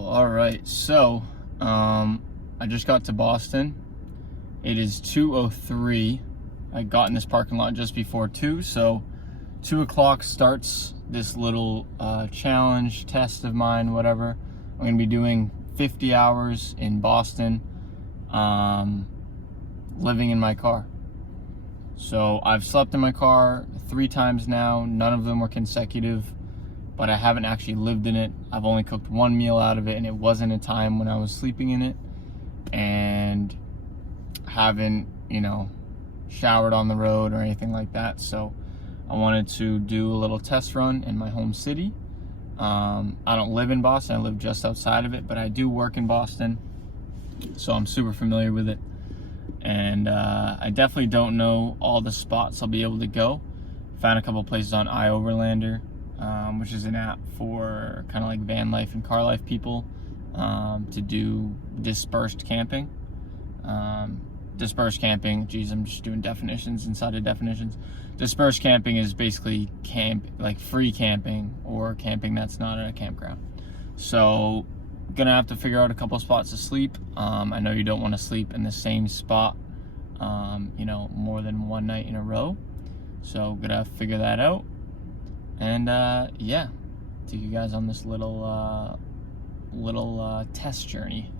All right. So, I just got to Boston. It is 2:03. I got in this parking lot just before 2, so 2 o'clock starts this little challenge, test of mine, whatever. I'm going to be doing 50 hours in Boston, living in my car. So I've slept in my car 3 times now. None of them were consecutive, but I haven't actually lived in it. I've only cooked 1 meal out of it, and it wasn't a time when I was sleeping in it, and haven't, showered on the road or anything like that. So I wanted to do a little test run in my home city. I don't live in Boston, I live just outside of it, but I do work in Boston, so I'm super familiar with it. And I definitely don't know all the spots I'll be able to go. Found a couple places on iOverlander, which is an app for kind of like van life and car life people, to do dispersed camping. Dispersed camping, geez, I'm just doing definitions inside of definitions. Dispersed camping is basically free camping, or camping that's not at a campground. So gonna have to figure out a couple spots to sleep. I know you don't want to sleep in the same spot, more than one night in a row. So gonna figure that out. And yeah, take you guys on this little test journey.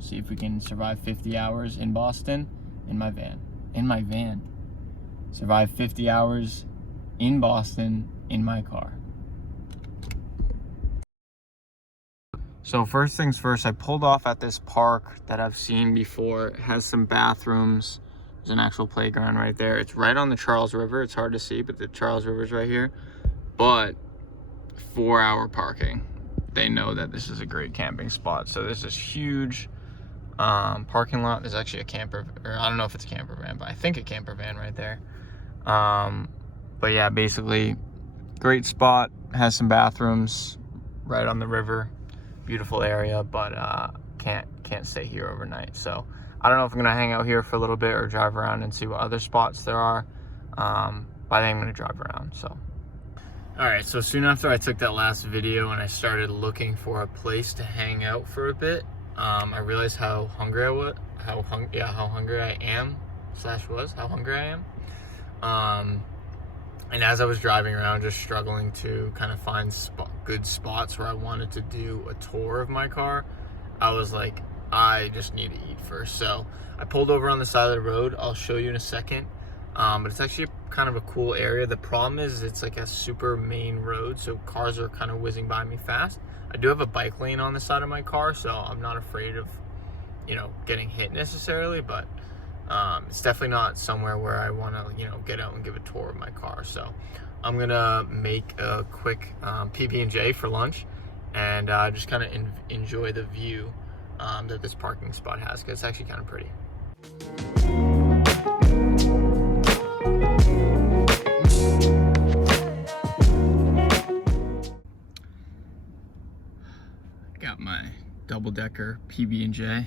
See if we can survive 50 hours in Boston in my van. Survive 50 hours in Boston in my car. So first things first, I pulled off at this park that I've seen before. It has some bathrooms. There's an actual playground right there. It's right on the Charles River. It's hard to see, but the Charles River's right here. But 4-hour parking. They know that this is a great camping spot. So there's this huge parking lot. There's actually a camper, or I don't know if it's a camper van, but I think a camper van right there. But yeah, basically great spot. Has some bathrooms right on the river. Beautiful area, but can't stay here overnight. So I don't know if I'm gonna hang out here for a little bit or drive around and see what other spots there are. But I think I'm gonna drive around. So all right, so soon after I took that last video and I started looking for a place to hang out for a bit, I realized how hungry I was, how hungry I am. And as I was driving around, just struggling to kind of find good spots where I wanted to do a tour of my car, I was like, I just need to eat first. So I pulled over on the side of the road. I'll show you in a second. But it's actually kind of a cool area. The problem is it's like a super main road, so cars are kind of whizzing by me fast. I do have a bike lane on the side of my car, so I'm not afraid of, getting hit necessarily, but it's definitely not somewhere where I want to, get out and give a tour of my car. So I'm gonna make a quick PB&J for lunch, and just kind of enjoy the view that this parking spot has, because it's actually kind of pretty. Got my double-decker PB&J.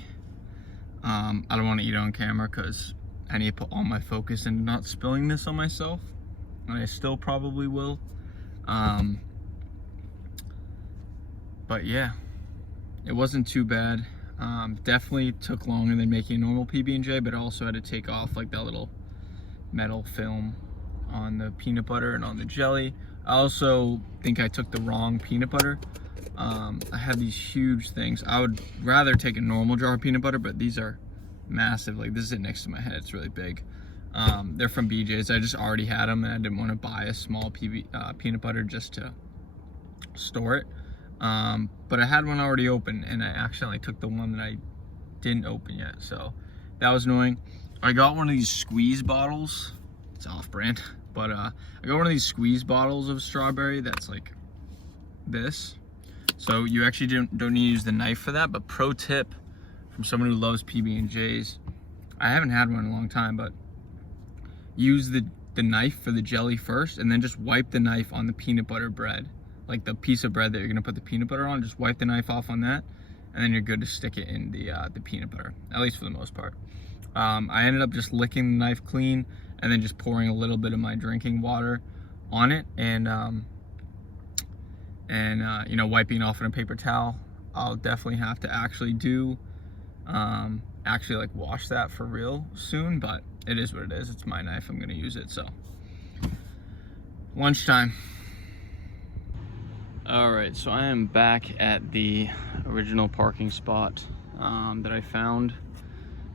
I don't want to eat on camera because I need to put all my focus into not spilling this on myself, and I still probably will. But yeah, it wasn't too bad. Definitely took longer than making a normal PB&J, but I also had to take off like that little metal film on the peanut butter and on the jelly. I also think I took the wrong peanut butter. I had these huge things. I would rather take a normal jar of peanut butter, but these are massive. Like, this is it next to my head. It's really big. They're from BJ's. I just already had them, and I didn't want to buy a small peanut butter just to store it. But I had one already open, and I accidentally took the one that I didn't open yet. So that was annoying. I got one of these squeeze bottles. It's off-brand, but I got one of these squeeze bottles of strawberry that's like this. So you actually don't need to use the knife for that. But pro tip from someone who loves PB&Js, I haven't had one in a long time, but use the knife for the jelly first, and then just wipe the knife on the peanut butter bread, like the piece of bread that you're gonna put the peanut butter on. Just wipe the knife off on that, and then you're good to stick it in the peanut butter, at least for the most part. I ended up just licking the knife clean and then just pouring a little bit of my drinking water on it, and you know, wiping it off in a paper towel. I'll definitely have to actually do, actually like wash that for real soon, but it is what it is. It's my knife, I'm gonna use it, so. Lunchtime. All right, so I am back at the original parking spot that I found.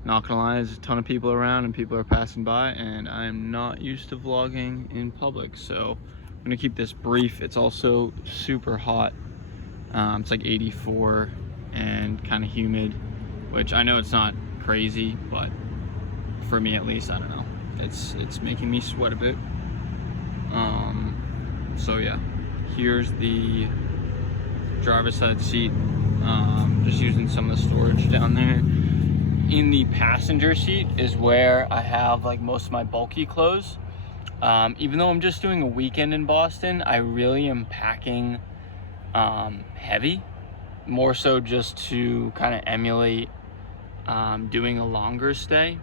Not gonna lie, there's a ton of people around and people are passing by, and I'm not used to vlogging in public, so I'm gonna keep this brief. It's also super hot. It's like 84 and kind of humid, which I know it's not crazy, but for me at least, I don't know. It's making me sweat a bit. So yeah, here's the driver's side seat. Just using some of the storage down there. In the passenger seat is where I have like most of my bulky clothes. Even though I'm just doing a weekend in Boston, I really am packing heavy, more so just to kind of emulate doing a longer stay.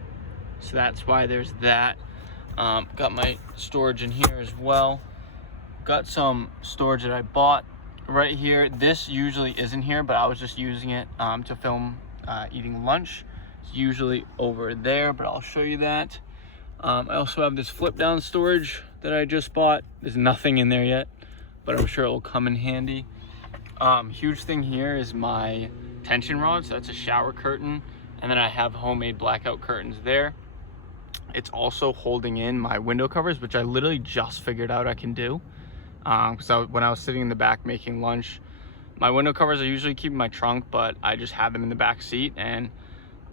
So that's why there's that. Got my storage in here as well. Got some storage that I bought right here. This usually isn't here, but I was just using it to film eating lunch. It's usually over there, but I'll show you that. I also have this flip down storage that I just bought. There's nothing in there yet, but I'm sure it will come in handy. Huge thing here is my tension rod. So that's a shower curtain, and then I have homemade blackout curtains there. It's also holding in my window covers, which I literally just figured out I can do. So when I was sitting in the back making lunch, my window covers I usually keep in my trunk, but I just had them in the back seat, and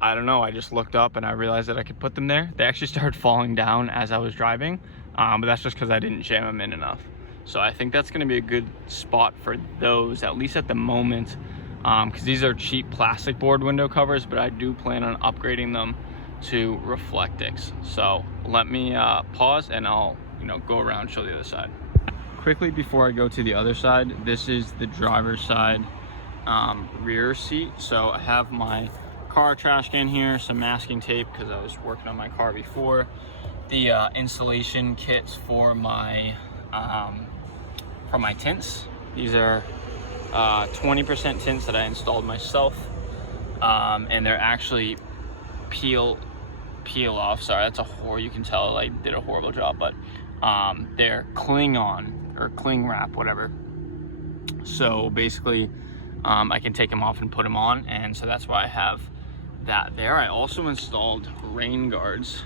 I don't know, I just looked up and I realized that I could put them there. They actually started falling down as I was driving, but that's just because I didn't jam them in enough. So I think that's gonna be a good spot for those, at least at the moment, because these are cheap plastic board window covers, but I do plan on upgrading them to Reflectix. So let me pause and I'll go around and show the other side. Quickly before I go to the other side, this is the driver's side rear seat. So I have my car trash can here, some masking tape because I was working on my car before, the insulation kits for my tints. These are 20% tints that I installed myself, and they're actually peel off. Sorry, that's a whore. You can tell I did a horrible job, but they're cling on or cling wrap, whatever. So basically, I can take them off and put them on, and so that's why I have that there. I also installed rain guards,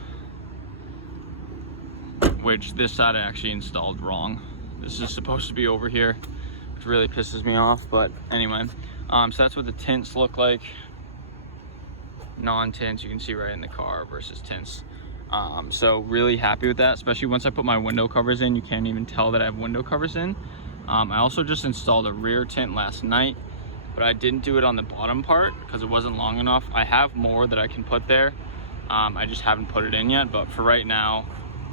which this side I actually installed wrong. This is supposed to be over here, which really pisses me off. But anyway, so that's what the tints look like. Non-tints, you can see right in the car versus tints. So really happy with that, especially once I put my window covers in. You can't even tell that I have window covers in. I also just installed a rear tint last night, but I didn't do it on the bottom part because it wasn't long enough. I have more that I can put there. I just haven't put it in yet, but for right now,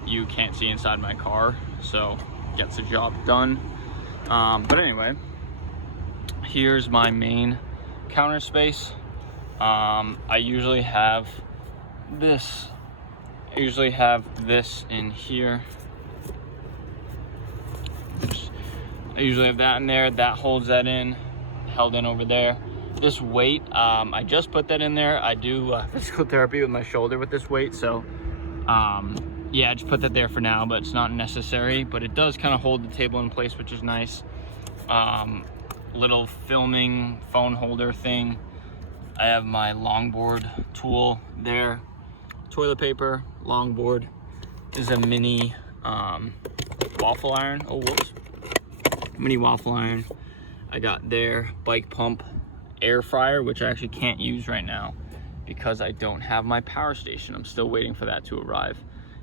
you can't see inside my car, so gets the job done. But anyway, here's my main counter space. I usually have this. I usually have this in here. I usually have that in there. That holds that in, held in over there. This weight, I just put that in there. I do physical therapy with my shoulder with this weight, so yeah, I just put that there for now, but it's not necessary. But it does kind of hold the table in place, which is nice. Little filming phone holder thing. I have my longboard tool there. Toilet paper, longboard. This is a mini waffle iron. Oh, whoops. Mini waffle iron. I got there. Bike pump, air fryer, which I actually can't use right now because I don't have my power station. I'm still waiting for that to arrive,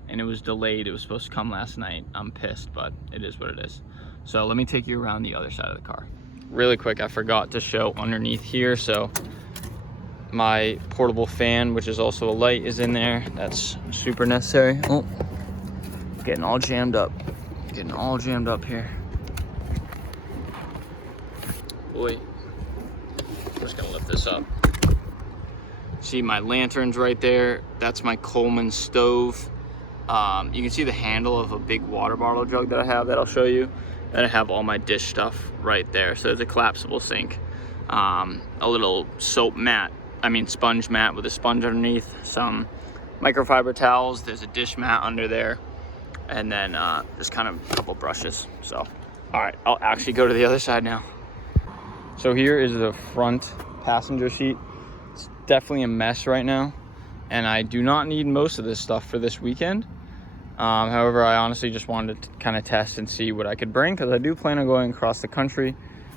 and it was delayed. It was supposed to come last night. I'm pissed, but it is what it is. So let me take you around the other side of the car. Really quick, I forgot to show underneath here. So my portable fan, which is also a light, is in there. That's super necessary. Oh, getting all jammed up. Getting all jammed up here. Boy, I'm just gonna lift this up. See my lanterns right there. That's my Coleman stove. You can see the handle of a big water bottle jug that I have that I'll show you. And I have all my dish stuff right there. So there's a collapsible sink. a little sponge mat with a sponge underneath, some microfiber towels, there's a dish mat under there, and then just kind of a couple brushes. So, all right, I'll actually go to the other side now. So here is the front passenger seat. It's definitely a mess right now, and I do not need most of this stuff for this weekend. However, I honestly just wanted to kind of test and see what I could bring, because I do plan on going across the country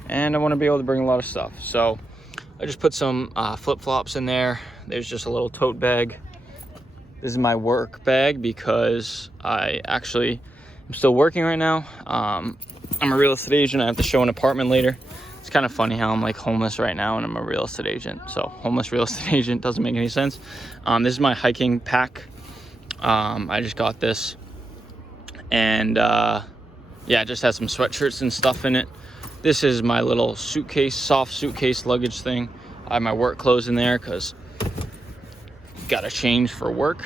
and I want to be able to bring a lot of stuff. So I just put some flip-flops in there. There's just a little tote bag. This is my work bag because I actually am still working right now. I'm a real estate agent. I have to show an apartment later. It's kind of funny how I'm like homeless right now and I'm a real estate agent. So homeless real estate agent doesn't make any sense. This is my hiking pack. I just got this, and yeah, it just has some sweatshirts and stuff in it. This is my little suitcase, soft suitcase luggage thing. I have my work clothes in there because gotta change for work.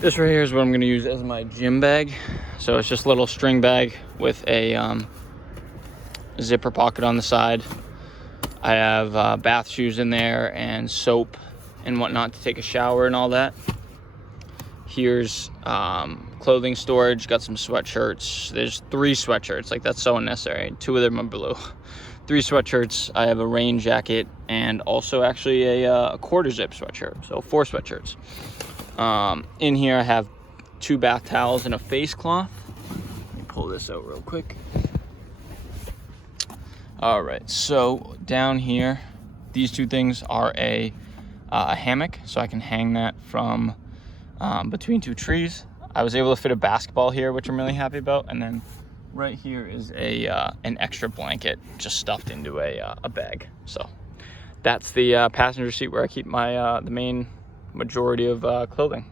This right here is what I'm gonna use as my gym bag. So it's just a little string bag with a zipper pocket on the side. I have bath shoes in there and soap and whatnot to take a shower and all that. Here's clothing storage, got some sweatshirts. There's 3 sweatshirts, like that's so unnecessary. 2 of them are blue. 3 sweatshirts. I have a rain jacket and also actually a quarter zip sweatshirt, so 4 sweatshirts. In here I have 2 bath towels and a face cloth. Let me pull this out real quick. All right, so down here, these 2 things are a hammock, so I can hang that from between 2 trees. I was able to fit a basketball here, which I'm really happy about. And then right here is an extra blanket just stuffed into a bag. So that's the passenger seat where I keep my the main majority of clothing.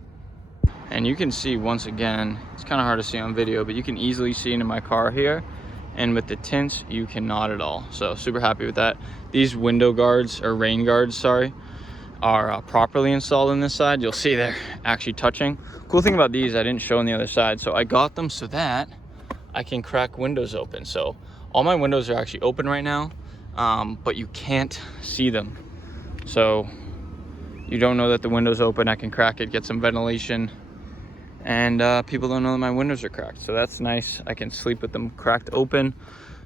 And you can see, once again, it's kind of hard to see on video, but you can easily see into my car here. And with the tint, you cannot at all. So super happy with that. These window guards, or rain guards, sorry, are properly installed on this side. You'll see they're actually touching. Cool thing about these, I didn't show on the other side. So I got them so that I can crack windows open. So all my windows are actually open right now, but you can't see them. So you don't know that the window's open. I can crack it, get some ventilation, and people don't know that my windows are cracked. So that's nice. I can sleep with them cracked open.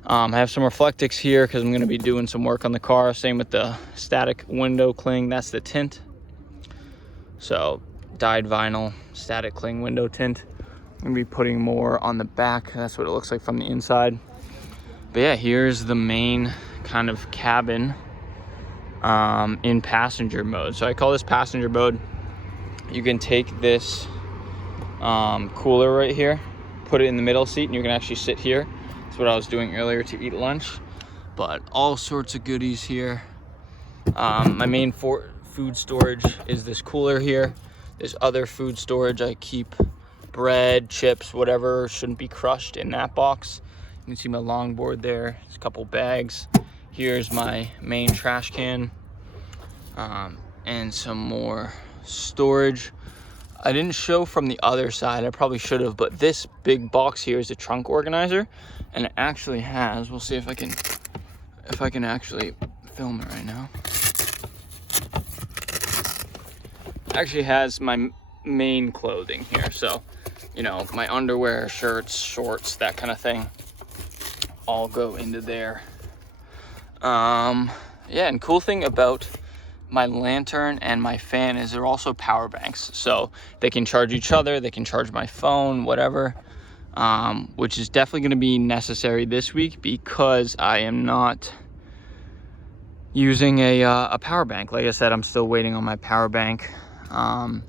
I have some reflectics here because I'm going to be doing some work on the car. Same with the static window cling. That's the tint. So dyed vinyl, static cling window tint. I'm going to be putting more on the back. That's what it looks like from the inside. But yeah, here's the main kind of cabin in passenger mode. So I call this passenger mode. You can take this cooler right here, put it in the middle seat, and you can actually sit here. That's what I was doing earlier to eat lunch. But all sorts of goodies here. My main food storage is this cooler here. There's other food storage. I keep bread, chips, whatever shouldn't be crushed in that box. You can see my longboard there. There's a couple bags. Here's my main trash can, and some more storage. I didn't show from the other side, I probably should have, but this big box here is a trunk organizer, and it actually has, we'll see if I can actually film it right now. It actually has my main clothing here, so, you know, my underwear, shirts, shorts, that kind of thing, all go into there. Yeah, and cool thing about my lantern and my fan is they're also power banks, so they can charge each other, they can charge my phone, whatever, which is definitely going to be necessary this week because I am not using a power bank. Like I said, I'm still waiting on my power bank. The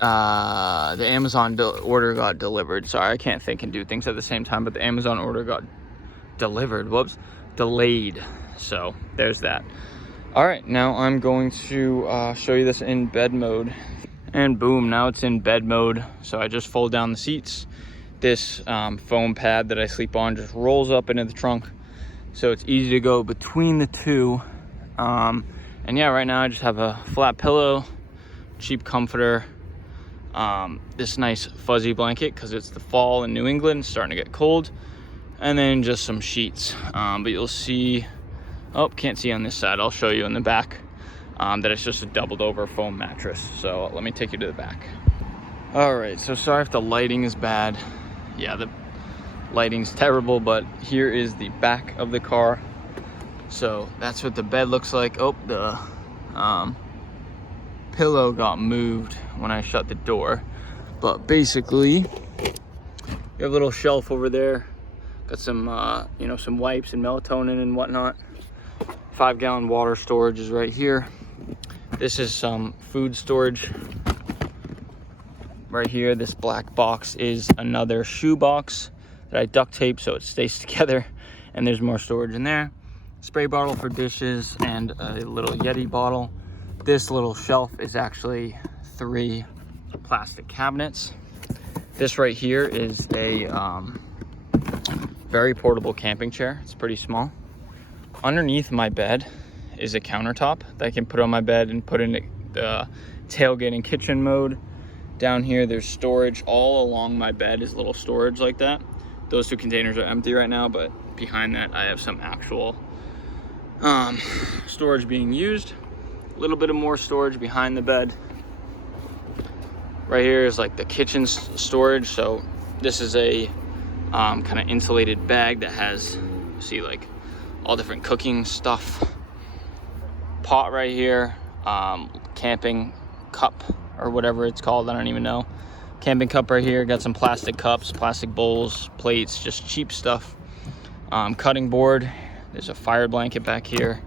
Amazon order got delivered. Sorry, I can't think and do things at the same time, but the Amazon order got delivered. Whoops, delayed. So there's that. All right, now I'm going to show you this in bed mode. And boom, now it's in bed mode. So I just fold down the seats. This foam pad that I sleep on just rolls up into the trunk. So it's easy to go between the two. And yeah, right now I just have a flat pillow, cheap comforter, this nice fuzzy blanket because it's the fall in New England, it's starting to get cold, and then just some sheets. But you'll see Oh, can't see on this side. I'll show you in the back that it's just a doubled over foam mattress. So let me take you to the back. All right, so sorry if the lighting is bad. Yeah, the lighting's terrible, but here is the back of the car. So that's what the bed looks like. Oh, the pillow got moved when I shut the door. But basically, you have a little shelf over there. Got some, you know, some wipes and melatonin and whatnot. 5-gallon water storage is right here. This is some food storage. Right here, this black box is another shoe box that I duct tape so it stays together. And there's more storage in there. Spray bottle for dishes and a little Yeti bottle. This little shelf is actually 3 plastic cabinets. This right here is a very portable camping chair. It's pretty small. Underneath my bed is a countertop that I can put on my bed and put in the tailgate and kitchen mode. Down here, there's storage. All along my bed is little storage like that. Those 2 containers are empty right now, but behind that, I have some actual storage being used. A little bit of more storage behind the bed. Right here is like the kitchen storage. So this is a kind of insulated bag that has, see, like all different cooking stuff. Pot right here, camping cup or whatever it's called, I don't even know. Camping cup right here, got some plastic cups, plastic bowls, plates, just cheap stuff. Cutting board, there's a fire blanket back here,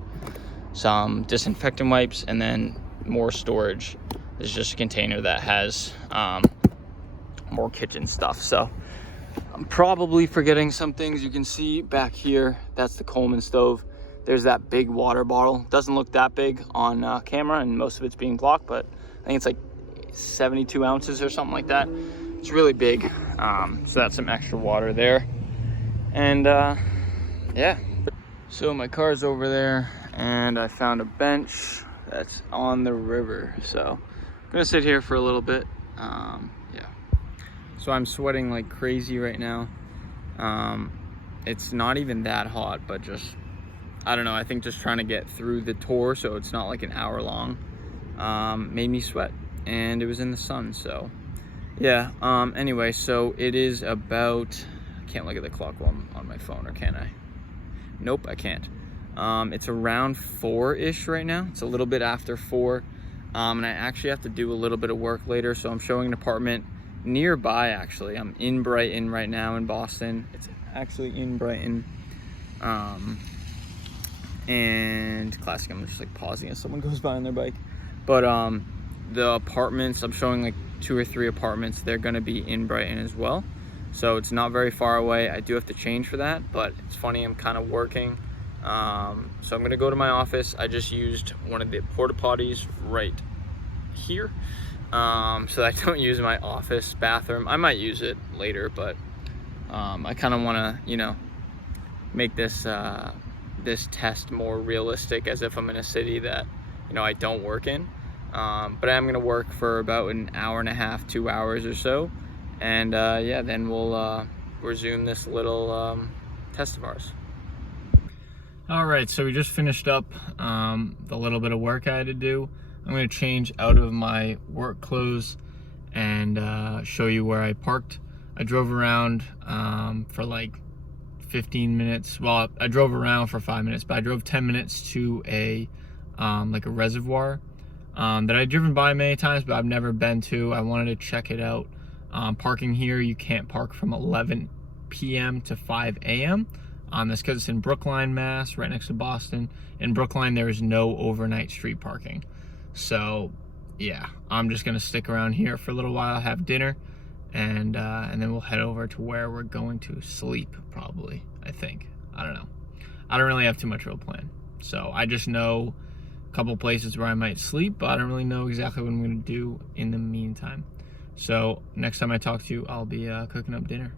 some disinfectant wipes, and then more storage. There's just a container that has more kitchen stuff. So I'm probably forgetting some things. You can see back here, that's the Coleman stove. There's that big water bottle. Doesn't look that big on camera, and most of it's being blocked, but I think it's like 72 ounces or something like that. It's really big. So that's some extra water there. And yeah. So my car's over there, and I found a bench that's on the river. So I'm gonna sit here for a little bit. Yeah. So I'm sweating like crazy right now. It's not even that hot, but just, I don't know, I think just trying to get through the tour so it's not like an hour long made me sweat, and it was in the sun. So yeah, anyway, so it is about, I can't look at the clock while I'm on my phone, or can I? Nope, I can't. It's around 4-ish right now. It's a little bit after 4, and I actually have to do a little bit of work later, so I'm showing an apartment nearby. Actually, I'm in Brighton right now in Boston. It's actually in Brighton. And classic, I'm just like pausing as someone goes by on their bike. But the apartments, I'm showing like 2 or 3 apartments. They're gonna be in Brighton as well. So it's not very far away. I do have to change for that, but it's funny, I'm kind of working. So I'm gonna go to my office. I just used one of the porta potties right here. So I don't use my office bathroom. I might use it later, but I kind of wanna, you know, make this this test more realistic, as if I'm in a city that, you know, I don't work in. But I'm gonna work for about an hour and a half, 2 hours or so. And yeah, then we'll resume this little test of ours. All right, so we just finished up the little bit of work I had to do. I'm gonna change out of my work clothes and show you where I parked. I drove around for like 15 minutes. Well, I drove around for 5 minutes, but I drove 10 minutes to a like a reservoir that I've driven by many times, but I've never been to. I wanted to check it out. Parking here, you can't park from 11 p.m. to 5 a.m. That's because it's in Brookline, Mass, right next to Boston. In Brookline, there is no overnight street parking. So yeah, I'm just gonna stick around here for a little while, have dinner, and then we'll head over to where we're going to sleep, probably, I think. I don't know. I don't really have too much of a plan. So I just know a couple places where I might sleep, but I don't really know exactly what I'm gonna do in the meantime. So next time I talk to you, I'll be cooking up dinner.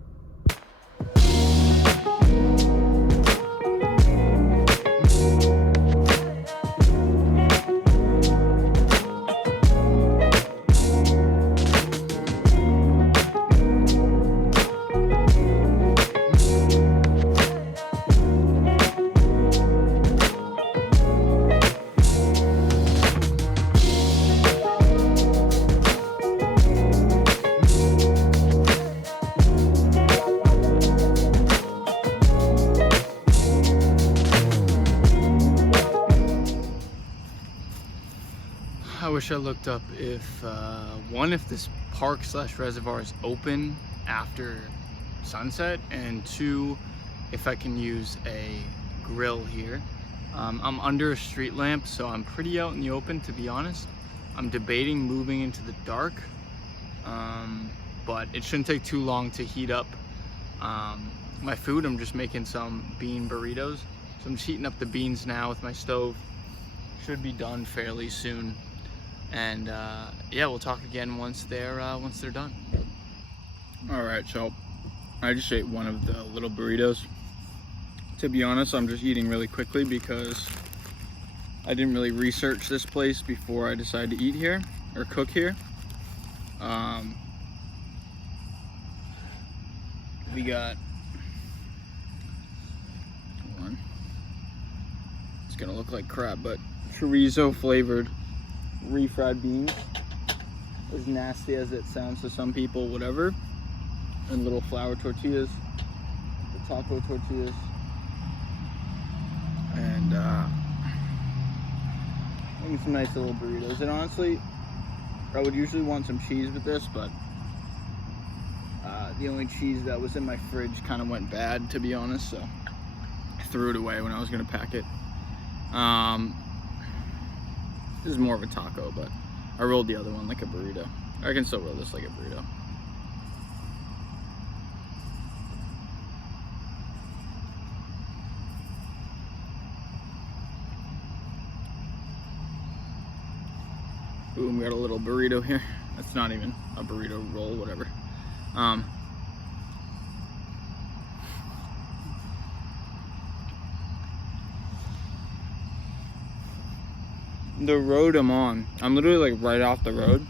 I wish I looked up if, one, if this park slash reservoir is open after sunset, and two, if I can use a grill here. I'm under a street lamp, so I'm pretty out in the open, to be honest. I'm debating moving into the dark, but it shouldn't take too long to heat up my food. I'm just making some bean burritos. So I'm just heating up the beans now with my stove. Should be done fairly soon. And yeah, we'll talk again once they're done. All right, so I just ate one of the little burritos. To be honest, I'm just eating really quickly because I didn't really research this place before I decided to eat here or cook here. We got, hold on, it's gonna look like crap, but chorizo flavored refried beans, as nasty as it sounds to some people, whatever, and little flour tortillas, the taco tortillas, and making some nice little burritos. And honestly, I would usually want some cheese with this, but the only cheese that was in my fridge kind of went bad, to be honest, so I threw it away when I was gonna pack it. This is more of a taco, but I rolled the other one like a burrito. I can still roll this like a burrito. Boom, we got a little burrito here. That's not even a burrito roll, whatever. The road I'm literally like right off the road,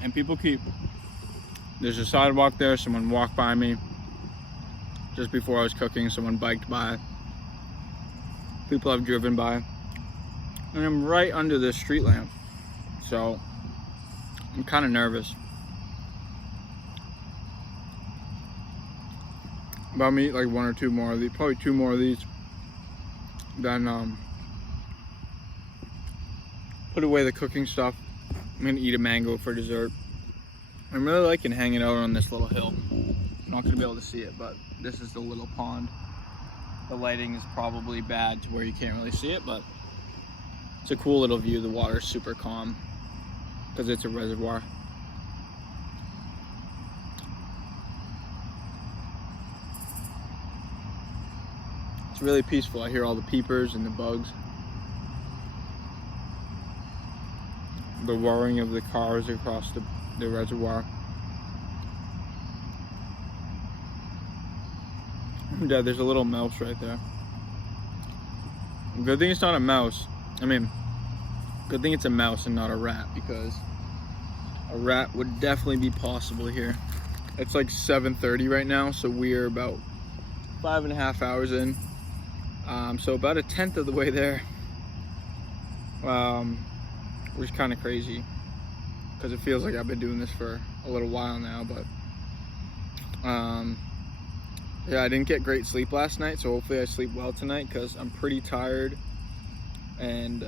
and people there's a sidewalk there, someone walked by me just before I was cooking, someone biked by, people have driven by, and I'm right under this street lamp, so I'm kind of nervous. But I'm gonna eat like one or two more of these, probably two more of these, then put away the cooking stuff. I'm gonna eat a mango for dessert. I'm really liking hanging out on this little hill. I'm not gonna be able to see it, but this is the little pond. The lighting is probably bad to where you can't really see it, but it's a cool little view. The water's super calm because it's a reservoir. It's really peaceful. I hear all the peepers and the bugs. The roaring of the cars across the reservoir. Dad, there's a little mouse right there. Good thing it's not a mouse. I mean, good thing it's a mouse and not a rat, because a rat would definitely be possible here. It's like 7:30 right now, so we're about 5.5 hours in. So about a tenth of the way there. Which is kind of crazy because it feels like I've been doing this for a little while now, but yeah, I didn't get great sleep last night, so hopefully I sleep well tonight because I'm pretty tired. And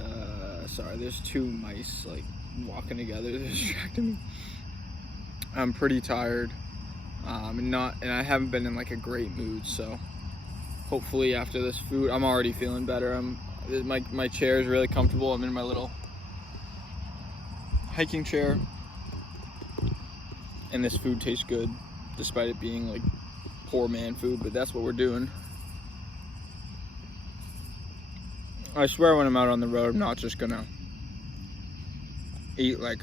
sorry, there's two mice like walking together. They're distracting me. I'm pretty tired, and I haven't been in like a great mood, so hopefully after this food, I'm already feeling better. My chair is really comfortable. I'm in my little hiking chair, and this food tastes good despite it being like poor man food, but that's what we're doing. I swear when I'm out on the road, I'm not just gonna eat like,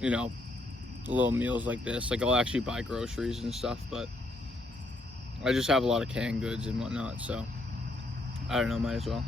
you know, little meals like this. Like I'll actually buy groceries and stuff, but I just have a lot of canned goods and whatnot, so I don't know, might as well.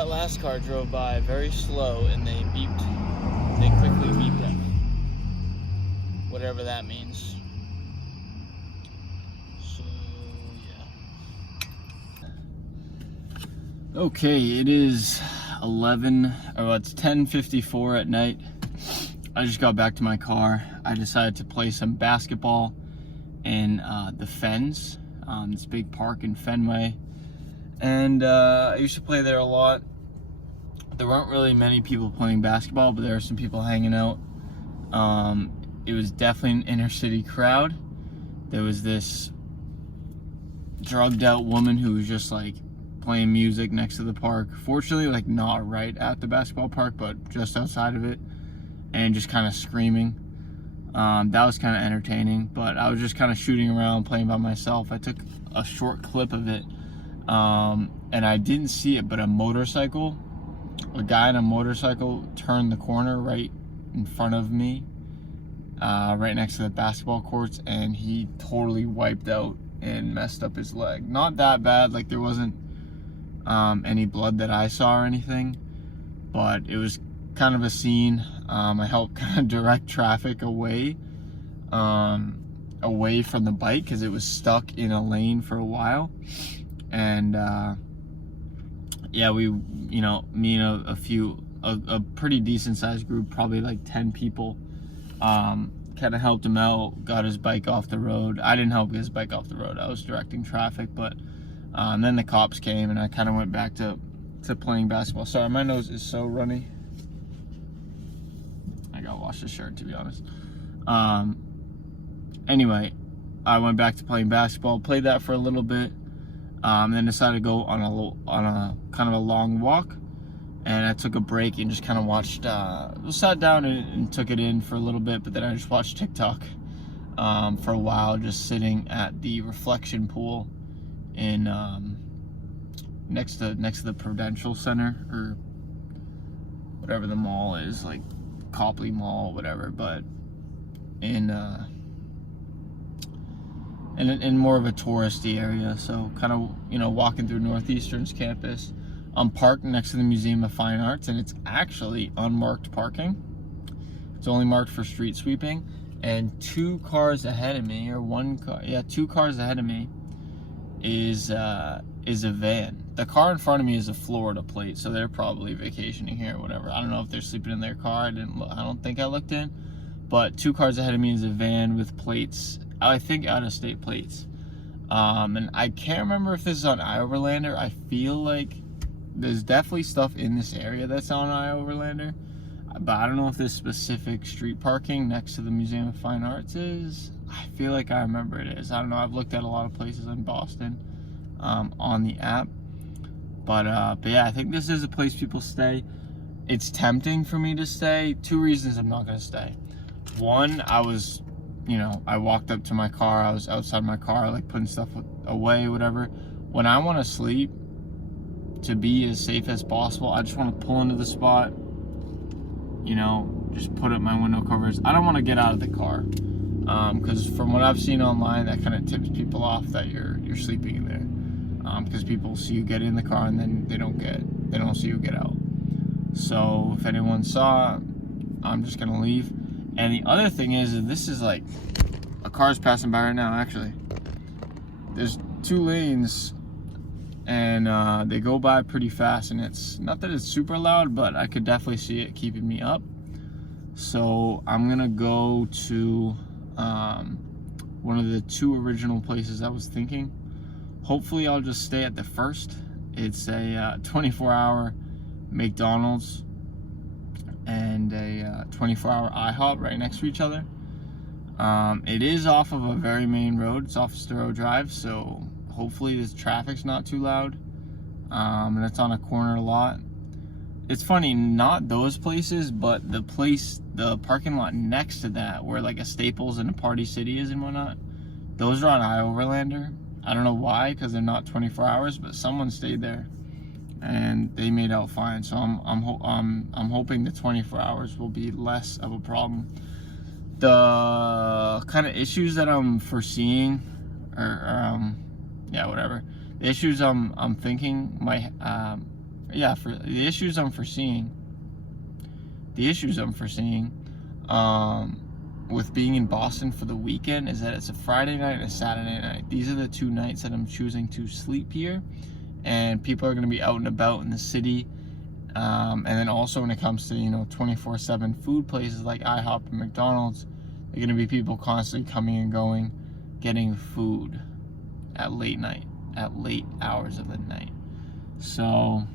that last car drove by very slow and they beeped. They quickly beeped at me. Whatever that means. So, yeah. Okay, it is 10:54 at night. I just got back to my car. I decided to play some basketball in the Fens, this big park in Fenway. And I used to play there a lot. There weren't really many people playing basketball, but there were some people hanging out. It was definitely an inner city crowd. There was this drugged out woman who was just like playing music next to the park. Fortunately, like not right at the basketball park, but just outside of it, and just kind of screaming. That was kind of entertaining, but I was just kind of shooting around, playing by myself. I took a short clip of it, and I didn't see it, but a guy on a motorcycle turned the corner right in front of me, right next to the basketball courts, and he totally wiped out and messed up his leg. Not that bad, like there wasn't any blood that I saw or anything, but it was kind of a scene. I helped kind of direct traffic away from the bike because it was stuck in a lane for a while. And yeah, me and a pretty decent sized group, probably like 10 people, kind of helped him out, got his bike off the road. I didn't help get his bike off the road, I was directing traffic, but then the cops came and I kind of went back to playing basketball. Sorry, my nose is so runny. I gotta wash the shirt, to be honest. Anyway, I went back to playing basketball, played that for a little bit, then decided to go on a kind of a long walk, and I took a break and just kind of watched, sat down and took it in for a little bit, but then I just watched TikTok for a while, just sitting at the reflection pool in next to the Prudential Center, or whatever the mall is, like Copley Mall, whatever, but in more of a touristy area. So kind of, walking through Northeastern's campus. I'm parked next to the Museum of Fine Arts, and it's actually unmarked parking. It's only marked for street sweeping, and two cars ahead of me is a van. The car in front of me is a Florida plate, so they're probably vacationing here or whatever. I don't know if they're sleeping in their car. I don't think I looked in. But two cars ahead of me is a van with plates, I think out-of-state plates. And I can't remember if this is on iOverlander. I feel like there's definitely stuff in this area that's on iOverlander, but I don't know if this specific street parking next to the Museum of Fine Arts is. I feel like I remember it is. I don't know. I've looked at a lot of places in Boston on the app. But yeah, I think this is a place people stay. It's tempting for me to stay. Two reasons I'm not going to stay. One, I walked up to my car. I was outside my car, like putting stuff away, whatever. When I want to sleep, to be as safe as possible, I just want to pull into the spot, just put up my window covers. I don't want to get out of the car, because from what I've seen online, that kind of tips people off that you're sleeping in there, because people see you get in the car and then they don't see you get out. So if anyone saw, I'm just gonna leave. And the other thing is this is like, a car's passing by right now. Actually, there's two lanes, and they go by pretty fast, and it's not that it's super loud, but I could definitely see it keeping me up. So I'm gonna go to one of the two original places I was thinking. Hopefully I'll just stay at the first. It's a 24-hour McDonald's and a 24-hour IHOP right next to each other. It is off of a very main road. It's off Sturrow Drive, so hopefully the traffic's not too loud. And it's on a corner lot. It's funny, not those places, but the parking lot next to that, where like a Staples and a Party City is and whatnot, those are on iOverlander. I don't know why, because they're not 24 hours, but someone stayed there and they made out fine. So I'm hoping the 24 hours will be less of a problem. The kind of issues that I'm foreseeing, the issues I'm thinking might yeah, for the issues I'm foreseeing, with being in Boston for the weekend is that it's a Friday night and a Saturday night. These are the 2 nights that I'm choosing to sleep here, and people are going to be out and about in the city. And then also when it comes to, 24/7 food places like IHOP and McDonald's, there are going to be people constantly coming and going, getting food at late hours of the night. So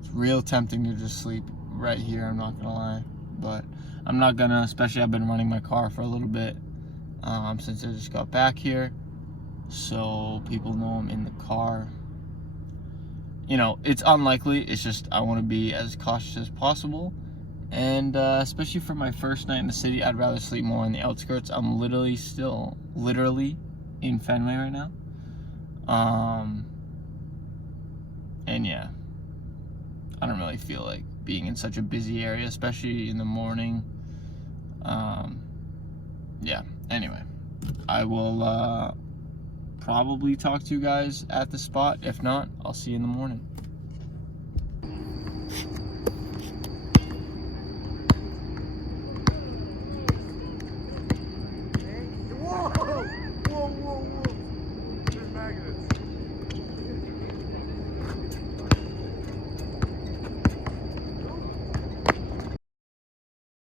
it's real tempting to just sleep right here, I'm not gonna lie. But I'm not gonna, especially I've been running my car for a little bit since I just got back here. So people know I'm in the car. It's unlikely. It's just I want to be as cautious as possible. And especially for my first night in the city, I'd rather sleep more on the outskirts. I'm literally in Fenway right now. And yeah, I don't really feel like being in such a busy area, especially in the morning. Yeah, anyway, I will probably talk to you guys at the spot. If not, I'll see you in the morning.